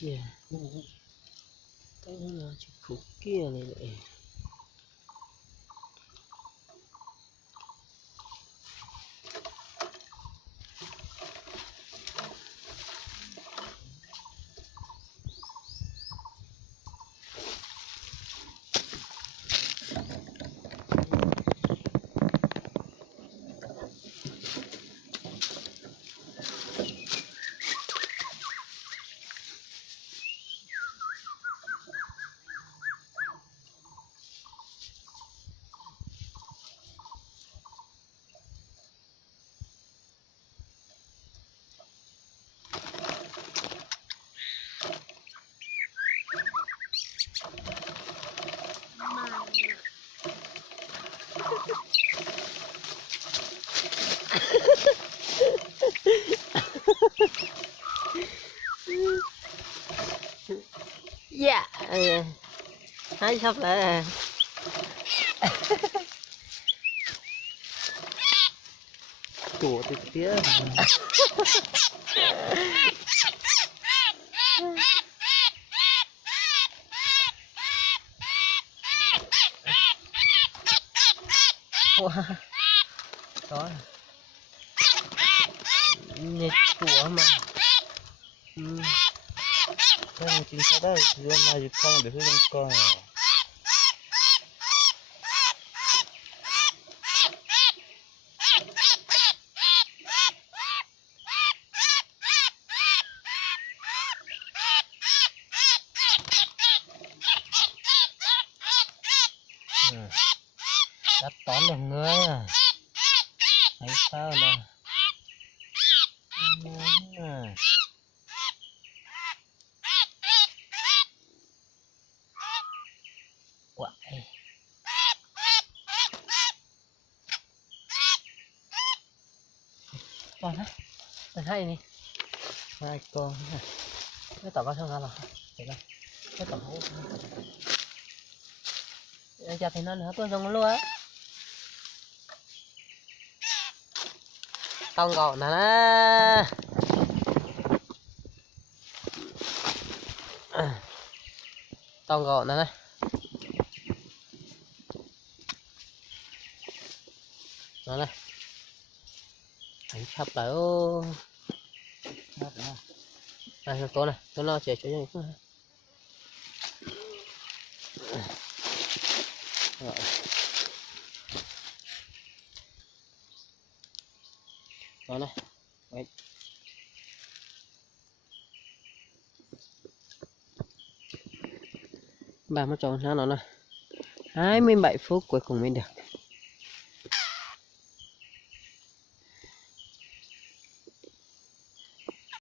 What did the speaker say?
kìa, cái nó chụp phục kia này này. Dạ, hái sắp lại của từ phía đó nhật của mà thế mà chính xác đấy riêng mà dịch không để hướng con đã tóm được người à hay sao nè quậy con á, con hay nè, hai con nè, cái tàu có sao ra rồi, cái tàu hú, giờ thì nó nữa tôi dùng luôn á, con gọn nè, con gọn nè. Đó này, anh sắp lại ô, này con này, con lo chạy chỗ này cũng hay. Rồi. Đó này, đấy. Bà mới chọn sao nó này, 27 phút cuối cùng mới được.